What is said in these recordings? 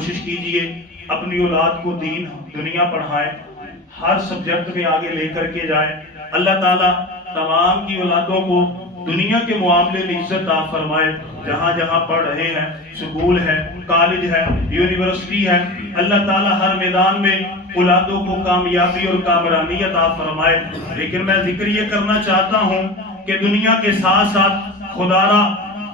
کوشش کیجئے اپنی اولاد کو دین دنیا پڑھائیں، ہر سبجیکٹ میں آگے لے کر کے جائیں۔ اللہ تعالیٰ تمام کی اولادوں کو دنیا کے معاملے میں عزت عطا فرمائے، جہاں جہاں پڑھ رہے ہیں، سکول ہے، کالج ہے، یونیورسٹی ہے، اللہ تعالیٰ ہر میدان میں اولادوں کو کامیابی اور کامرانی عطا فرمائے۔ لیکن میں ذکر یہ کرنا چاہتا ہوں کہ دنیا کے ساتھ ساتھ خدا را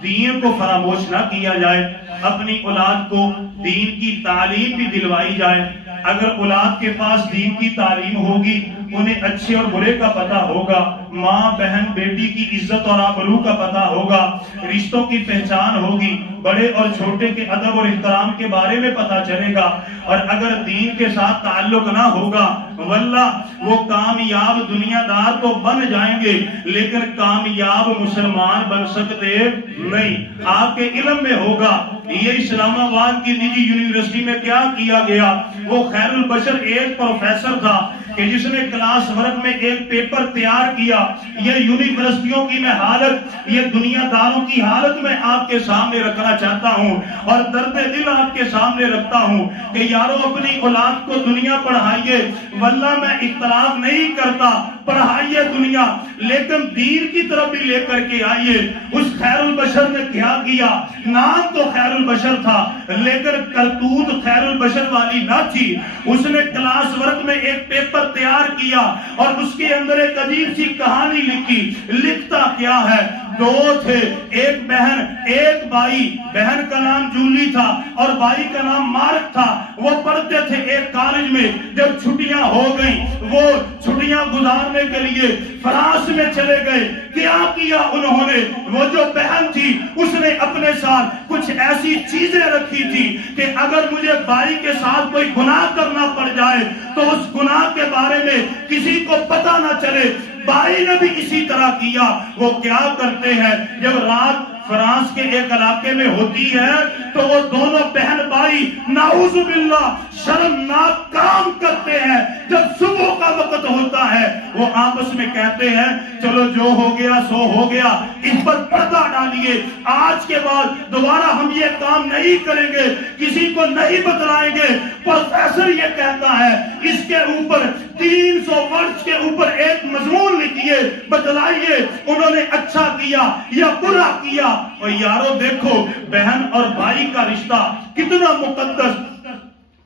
دین کو فراموش نہ کیا جائے، اپنی اولاد کو دین کی تعلیم بھی دلوائی جائے۔ اگر اولاد کے پاس دین کی تعلیم ہوگی، انہیں اچھے اور برے کا پتہ ہوگا، ماں بہن بیٹی کی عزت اور آبرو کا پتہ ہوگا، رشتوں کی پہچان ہوگی، بڑے اور چھوٹے کے ادب اور احترام کے بارے میں پتہ چلے گا۔ اور اگر دین کے ساتھ تعلق نہ ہوگا، واللہ وہ کامیاب دنیا دار تو بن جائیں گے لیکن کامیاب مسلمان بن سکتے نہیں۔ آپ کے علم میں ہوگا یہ اسلام آباد کی نجی یونیورسٹی میں کیا کیا گیا۔ وہ خیر البشر ایک پروفیسر تھا کہ جس نے کلاس ورک میں ایک پیپر تیار کیا۔ یہ یونیورسٹیوں کی میں حالت، یہ دنیا داروں کی حالت میں آپ کے سامنے رکھنا چاہتا ہوں اور درد دل آپ کے سامنے رکھتا ہوں کہ یارو اپنی اولاد کو دنیا پڑھائیے، واللہ میں اختلاف نہیں کرتا، پڑھائیے دنیا، لیکن دین کی طرف بھی لے کر کے آئیے۔ اس خیر البشر نے کیا کیا؟ نام تو خیر البشر تھا لیکن کرتوت خیر البشر والی نہ تھی۔ اس نے کلاس ورک میں ایک پیپر تیار کیا اور اس کے اندر ایک عجیب سی کہانی لکھی۔ لکھتا کیا ہے؟ دو تھے، ایک بہن ایک بھائی، بہن کا نام جولی تھا اور بھائی کا نام مارک تھا۔ وہ پڑھتے تھے ایک کالج میں۔ جب چھٹیاں ہو گئیں وہ چھٹیاں گزارنے کے لیے فرانس میں چلے گئے۔ کیا کیا انہوں نے؟ وہ جو بہن تھی اس نے اپنے ساتھ کچھ ایسی چیزیں رکھی تھی کہ اگر مجھے بھائی کے ساتھ کوئی گناہ کرنا پڑ جائے تو اس گناہ کے بارے میں کسی کو پتہ نہ چلے۔ بھائی نے بھی اسی طرح کیا۔ وہ کیا کرتے ہیں؟ جب رات فرانس کے ایک علاقے میں ہوتی ہے تو وہ دونوں بہن بھائی نعوذ باللہ شرمناک کام کرتے ہیں۔ جب صبح کا وقت ہوتا ہے وہ آپس میں کہتے ہیں چلو جو ہو گیا سو ہو گیا، اس پر پردہ ڈالیے، آج کے بعد دوبارہ ہم یہ کام نہیں کریں گے، کسی کو نہیں بتلائیں گے۔ پروفیسر یہ کہتا ہے اس کے اوپر 300 ورڈز کے اوپر ایک مضمون لکھیے، بتلائیے انہوں نے اچھا کیا یا برا کیا۔ اور یارو دیکھو بہن اور بھائی کا رشتہ کتنا مقدس،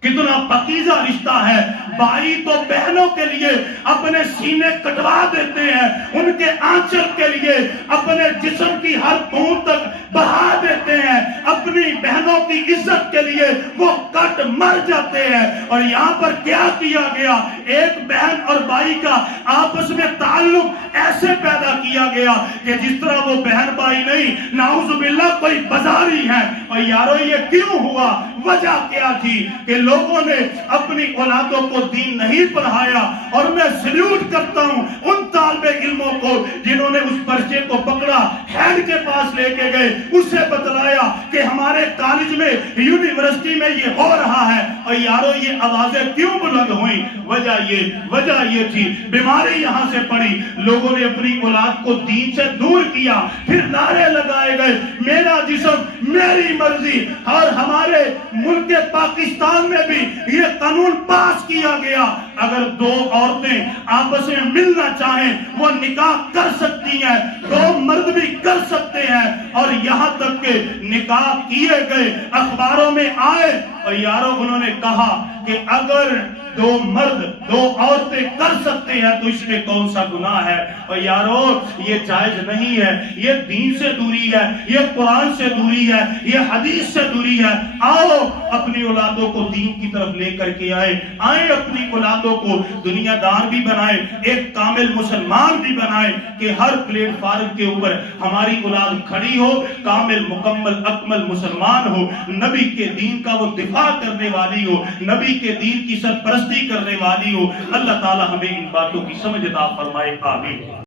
کتنا پاکیزہ رشتہ ہے۔ بھائی تو بہنوں کے لیے اپنے سینے کٹوا دیتے ہیں، ان کے آنچل کے لیے اپنے جسم کی ہر خون تک بہا دیتے ہیں، اپنی بہنوں کی عزت کے لیے وہ کٹ مر جاتے ہیں۔ اور یہاں پر کیا کیا گیا؟ ایک بہن اور بھائی کا آپس میں تعلق ایسے پیدا کیا گیا کہ جس طرح وہ بہن بھائی نہیں، نعوذ باللہ کوئی بازاری ہے۔ اور یارو یہ کیوں ہوا؟ وجہ کیا تھی کہ لوگوں نے اپنی اولادوں کو دین نہیں پڑھایا۔ اور میں سلیوٹ کرتا ہوں ان طالب علموں کو جنہوں نے اس پرچے کو پکڑا، ہیڈ کے پاس لے کے گئے، اسے بتلایا کہ ہمارے کالج میں یونیورسٹی میں یہ ہو رہا ہے۔ اور یارو یہ آوازیں کیوں بلند ہوئیں؟ وجہ یہ تھی، بیماری یہاں سے پڑی، لوگوں نے اپنی اولاد کو دین سے دور کیا، پھر نعرے لگائے گئے میرا جسم میری مرضی۔ اور ہمارے ملک پاکستان میں بھی یہ قانون پاس کیا گیا، اگر دو عورتیں آپس میں ملنا چاہیں وہ نکاح کر سکتی ہیں، دو مرد بھی کر سکتے ہیں۔ اور یہاں تک کہ نکاح کیے گئے، اخباروں میں آئے، اور یارو انہوں نے کہا کہ اگر دو مرد دو عورتیں کر سکتے ہیں تو اس میں کون سا گناہ ہے؟ اور یارو یہ جائز نہیں ہے، یہ دین سے دوری ہے، یہ قرآن سے دوری ہے، یہ حدیث سے دوری ہے۔ آؤ اپنی اولادوں کو دین کی طرف لے کر کے آئیں اپنی اولادوں کو دنیا دار بھی بنائیں، ایک کامل مسلمان بھی بنائیں کہ ہر پلیٹ فارم کے اوپر ہماری اولاد کھڑی ہو، کامل مکمل اکمل مسلمان ہو، نبی کے دین کا وہ دفاع کرنے والی ہو، نبی کے دین کی سرپرستی کرنے والی ہو۔ اللہ تعالی ہمیں ان باتوں کی سمجھ عطا فرمائے، آمین۔